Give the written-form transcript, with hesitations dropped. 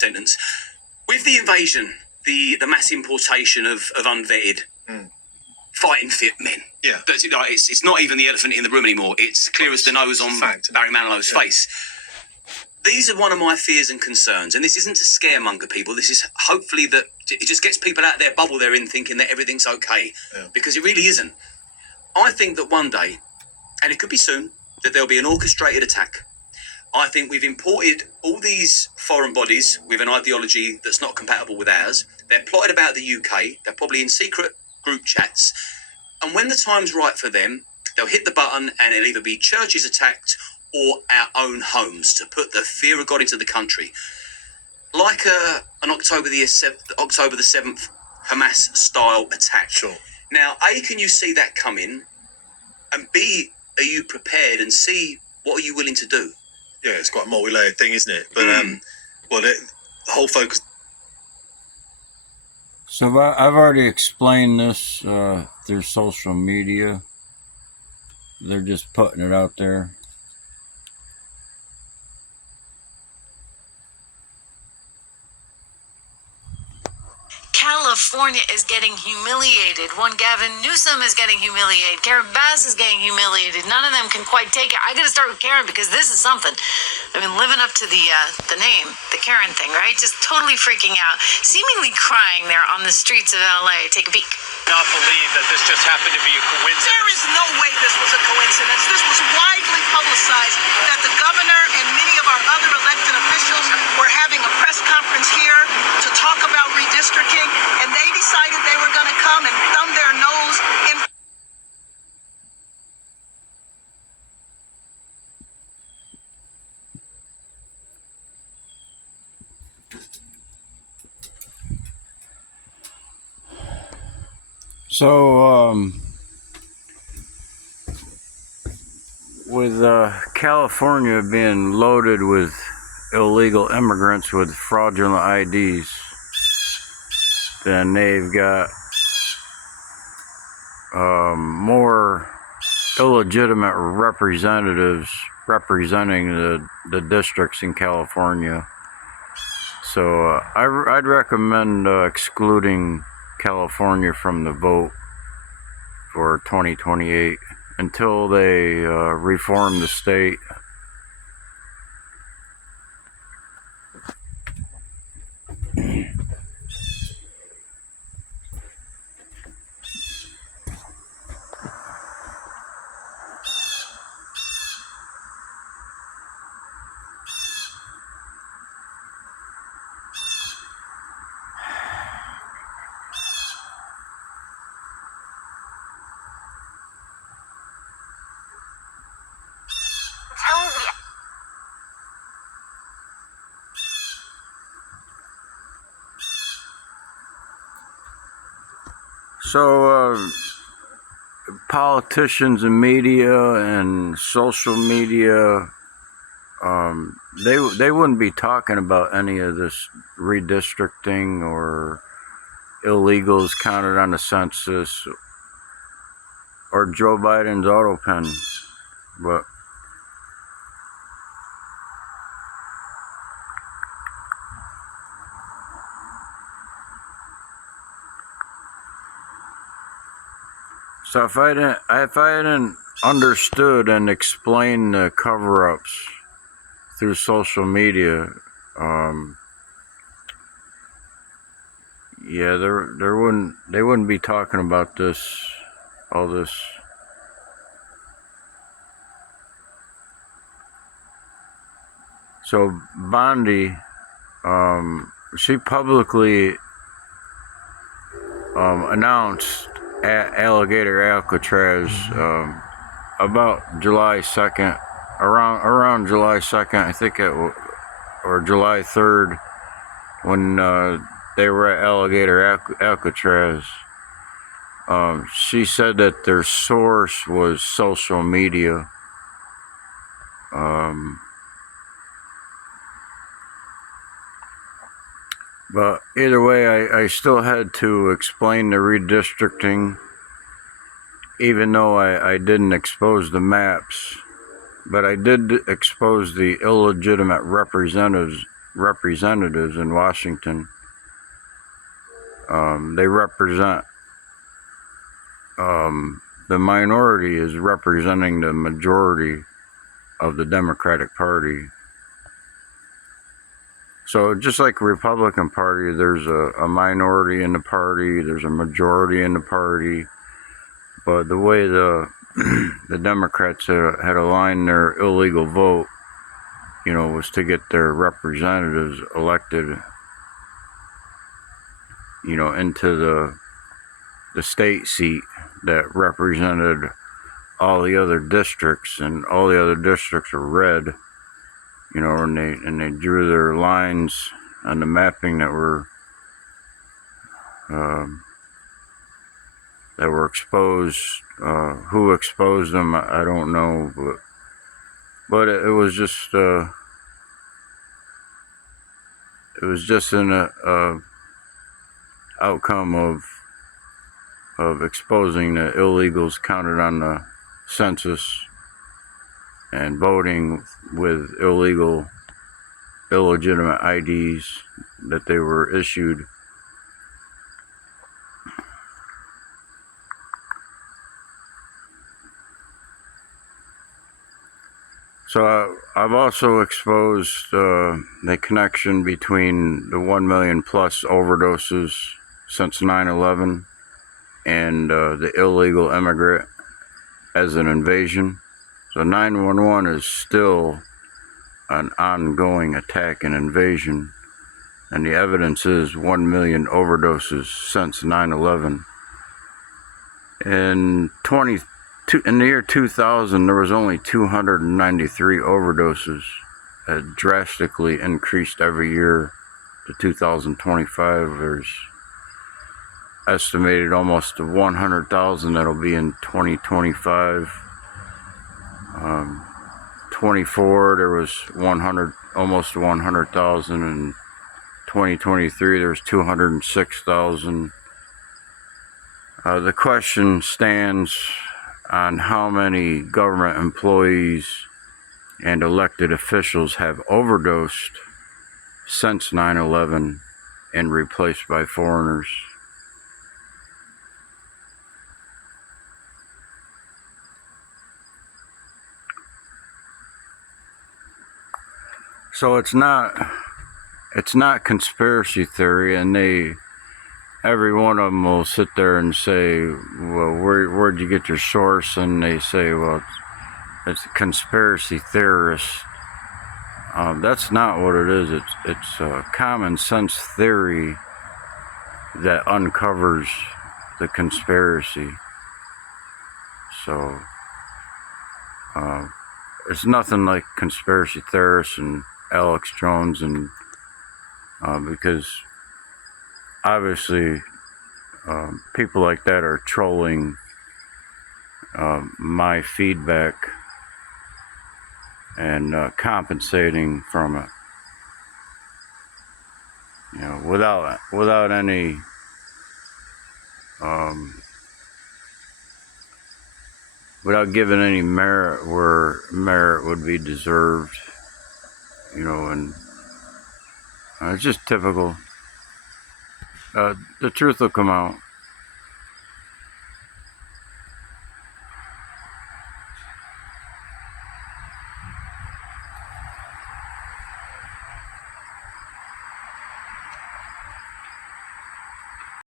sentence. With the invasion, the mass importation of unvetted, fighting fit men. Yeah. It's not even the elephant in the room anymore. It's clear as the nose on Barry Manilow's face. These are one of my fears and concerns, and this isn't to scaremonger people. This is hopefully that it just gets people out of their bubble they're in thinking that everything's okay, because it really isn't. I think that one day, and it could be soon, that there'll be an orchestrated attack. I think we've imported all these foreign bodies with an ideology that's not compatible with ours. They're plotted about the UK. They're probably in secret group chats. And when the time's right for them, they'll hit the button and it'll either be churches attacked or our own homes to put the fear of God into the country. Like an October the 7th Hamas-style attack. Sure. Now, A, can you see that coming? And B, are you prepared? And C, what are you willing to do? Yeah, it's quite a multi-layered thing, isn't it? But the whole focus. So I've already explained this through social media. They're just putting it out there. California is getting humiliated. One Gavin Newsom is getting humiliated. Karen Bass is getting humiliated. None of them can quite take it. I got to start with Karen because this is something. I mean, living up to the name, the Karen thing, right? Just totally freaking out, seemingly crying there on the streets of LA. Take a peek. Not believe that this just happened to be a coincidence. There is no way this was a coincidence. This was widely publicized that the governor and many of our other elected officials were having a press conference here to talk about redistricting, and they decided they were going to come and thumb their nose in. So, with California being loaded with illegal immigrants with fraudulent IDs, then they've got more illegitimate representatives representing the districts in California. So I'd recommend excluding California from the vote for 2028 until they reform the state. So, politicians and media and social media, they wouldn't be talking about any of this redistricting or illegals counted on the census or Joe Biden's auto pen, but so if I hadn't understood and explained the cover-ups through social media, yeah, they wouldn't be talking about all this. So Bondi, she publicly announced Alligator Alcatraz about July 2nd, around July 2nd, I think or July 3rd, when they were at Alligator Alcatraz. She said that their source was social media. But either way, I still had to explain the redistricting, even though I didn't expose the maps. But I did expose the illegitimate representatives representatives in Washington. They represent, the minority is representing the majority of the Democratic Party. So just like Republican Party, there's a minority in the party, there's a majority in the party. But the way the Democrats had aligned their illegal vote, was to get their representatives elected, into the state seat that represented all the other districts, and all the other districts are red, and they drew their lines on the mapping that were exposed. Who exposed them, I don't know, but it was just an outcome of exposing the illegals counted on the census and voting with illegitimate IDs that they were issued. So I've also exposed the connection between the 1 million plus overdoses since 9/11 and the illegal immigrant as an invasion. So 911 is still an ongoing attack and invasion, and the evidence is 1 million overdoses since 9/11. In the year 2000, there was only 293 overdoses. It drastically increased every year. To 2025, there's estimated almost 100,000 that'll be in 2025. 24, there was almost 100,000. In 2023, there was 206,000. The question stands on how many government employees and elected officials have overdosed since 9/11 and replaced by foreigners. So it's not conspiracy theory, and every one of them will sit there and say, well, where'd you get your source? And they say, well, it's a conspiracy theorist. That's not what it is. It's a common sense theory that uncovers the conspiracy. So it's nothing like conspiracy theorists and Alex Jones, and because obviously people like that are trolling my feedback and compensating from it, without any without giving any merit where merit would be deserved, and it's just typical. The truth will come out.